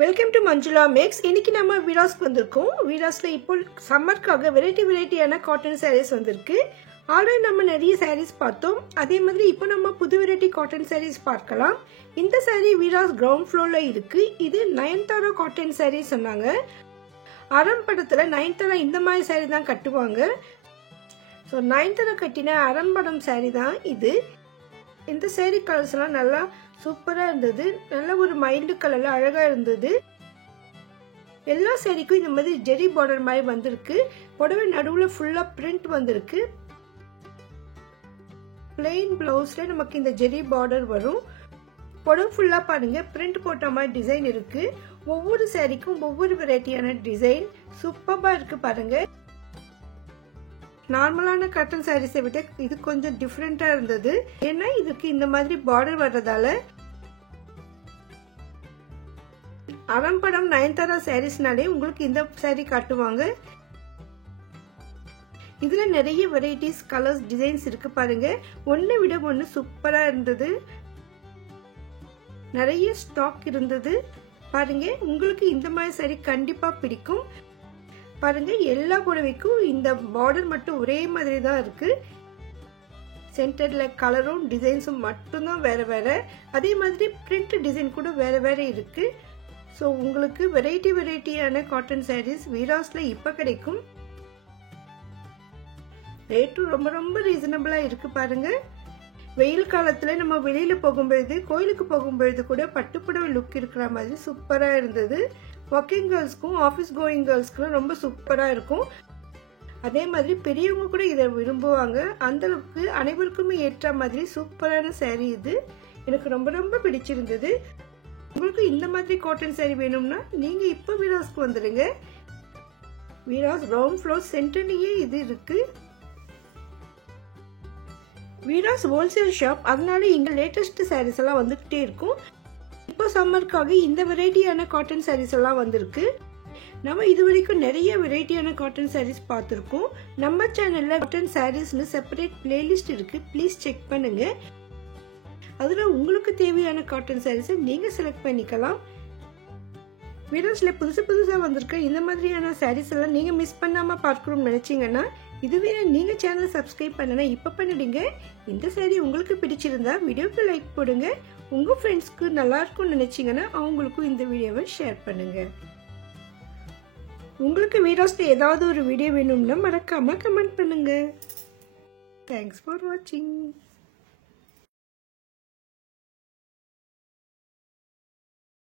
Welcome to Manjula maths. இன்னைக்கு நம்ம வீராஸ்க்கு வந்திருக்கோம். வீராஸ்ல இப்போ சம்மர்க்காக வெரைட்டியான காட்டன் சாரீஸ் வந்திருக்கு. ஆல்ரெடி நம்ம நிறைய சாரீஸ் பார்த்தோம். அதே மாதிரி இப்போ நம்ம புது வெரைட்டி காட்டன் சாரீஸ் பார்க்கலாம். இந்த சாரீ வீராஸ் கிரவுண்ட் ஃப்ளோர்ல இருக்கு. இது நயன்தாரா காட்டன் சாரீ சொன்னாங்க. அறம் படத்துல நயன்தாரா இந்த மாதிரி சாரீ தான் கட்டுவாங்க. ஸோ நயன்தாரா கட்டின அறம் படம் சாரீ தான் இது. இந்த சாரீ கலர்ஸ் எல்லாம் நல்லா சூப்பரா இருந்தது. நல்ல ஒரு மைல்டு கலர்ல அழகா இருந்தது. எல்லா சாரீக்கும் இந்த மாதிரி ஜெரி பார்டர் மாதிரி வந்திருக்கு. புடவை நடுவுல ஃபுல்லா பிரிண்ட் வந்திருக்கு. பிளெயின் பிளவுஸ்ல நமக்கு இந்த ஜெரி பார்டர் வரும். புடவை ஃபுல்லா பாருங்க பிரிண்ட் போட்ட மாதிரி டிசைன் இருக்கு. ஒவ்வொரு சாரீக்கும் ஒவ்வொரு வெரைட்டியான டிசைன் சூப்பரா இருக்கு பாருங்க. நார்மலான காட்டன் சாரீஸை விட இது கொஞ்சம் டிஃப்ரெண்டா இருந்தது. ஏன்னா இதுக்கு இந்த மாதிரி பார்டர் வர்றதால அறம்படம் நயன்தாரா சாரீஸ்னாலே உங்களுக்கு இந்த சாரீ காட்டுவாங்க. இதுல நிறைய வெரைட்டிஸ் கலர்ஸ் டிசைன்ஸ் இருக்கு பாருங்க. ஒன்னை விட ஒன்னு சூப்பரா இருந்தது. நிறைய ஸ்டாக் இருந்தது பாருங்க. உங்களுக்கு இந்த மாதிரி சாரீ கண்டிப்பா பிடிக்கும். பாருங்க எல்லா புடவைக்கும் இந்த பார்டர் மட்டும் ஒரே மாதிரி தான் இருக்கு. சென்டர்ல கலரும் டிசைன்ஸும் மட்டும்தான் வேற வேற. அதே மாதிரி பிரிண்ட் டிசைன் கூட வேற வேற இருக்கு. ஸோ உங்களுக்கு வெரைட்டியான காட்டன் சாரீஸ் வீராஸ்ல இப்ப கிடைக்கும். ரேட்டும் ரொம்ப ரீசனபிளா இருக்கு பாருங்க. வெயில் காலத்துல நம்ம வெளியில போகும்பொழுது கோயிலுக்கு போகும்பொழுது கூட பட்டுப்புடவை லுக் இருக்கிற மாதிரி சூப்பரா இருந்தது. ஒர்க்கிங் கேர்ள்ஸ்க்கும் ஆஃபீஸ் கோயிங் கேர்ள்ஸ்க்குலாம் ரொம்ப சூப்பரா இருக்கும். அதே மாதிரி பெரியவங்க கூட இதை விரும்புவாங்க. அந்த அளவுக்கு அனைவருக்குமே ஏற்ற மாதிரி சூப்பரான சாரீ இது. எனக்கு ரொம்ப பிடிச்சிருந்தது. உங்களுக்கு இந்த மாதிரி காட்டன் சாரீ வேணும்னா நீங்க இப்போ வீராஸ்க்கு வந்துடுங்க. வீராஸ் கிரவுண்ட் ஃப்ளோர் சென்டர்லயே இது இருக்கு. வீராஸ் ஹோல்சேல் ஷாப், அதனால இங்க லேட்டஸ்ட் சாரீஸ் எல்லாம் வந்துகிட்டே இருக்கும். இப்போ சம்மருக்காக இந்த வெரைட்டியான காட்டன் சாரீஸ் எல்லாம் வந்திருக்கு. நம்ம இது வரைக்கும் நிறைய வெரைட்டியான காட்டன் சாரீஸ் பார்த்துருக்கோம். நம்ம சேனல்ல காட்டன் சாரீஸ்னு செப்பரேட் பிளேலிஸ்ட் இருக்கு. ப்ளீஸ் செக் பண்ணுங்க. அதுல உங்களுக்கு தேவையான காட்டன் சாரீஸை நீங்க செலக்ட் பண்ணிக்கலாம். வீடியோஸ்ல புதுசா வந்திருக்க இந்த மாதிரியான சாரீஸ் எல்லாம் நீங்க மிஸ் பண்ணாம பார்க்கணும்னு நினைச்சீங்கன்னா இதுவே நீங்க சேனல் சப்ஸ்கிரைப் பண்ணனா இப்ப பண்ணிடுங்க. இந்த சாரீ உங்களுக்கு பிடிச்சிருந்தா வீடியோக்கு லைக் போடுங்க. உங்க ஃப்ரெண்ட்ஸ்க்கு நல்லா இருக்கும்னு நினைச்சீங்கன்னா அவங்களுக்கும் இந்த வீடியோவை ஷேர் பண்ணுங்க. உங்களுக்கு வீடியோஸ்ல ஏதாவது ஒரு வீடியோ வேணும்னா மறக்காம கமெண்ட் பண்ணுங்க. தேங்க்ஸ் ஃபார் வாட்சிங்.